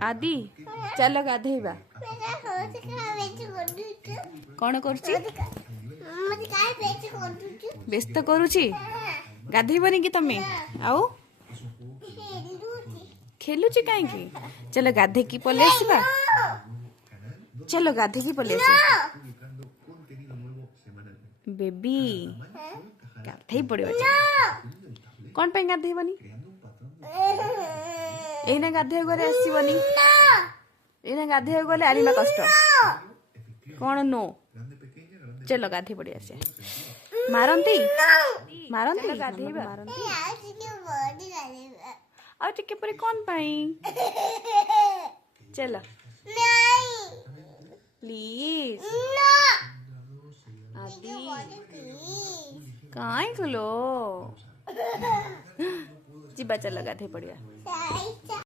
आदि चल गाधेଇବା कौन करुची व्यस्त करुची गाधेबनी कि तमे आउ खेलुची कहीं चलो गाधे की पले आसवा चलो गाधे की पले बेबी गाधे पड़ो कौन पे गाधेबनी एना गाधे गले आसबनी एना गाधे गले आलिमा कष्ट कौन नो चलो गाधे पड़ी आसे मारंती मारंती गाधेबा आ टिके परे कौन पाई चलो प्लीज आदि काई खुलो जीबा चलो गाधे पड़िया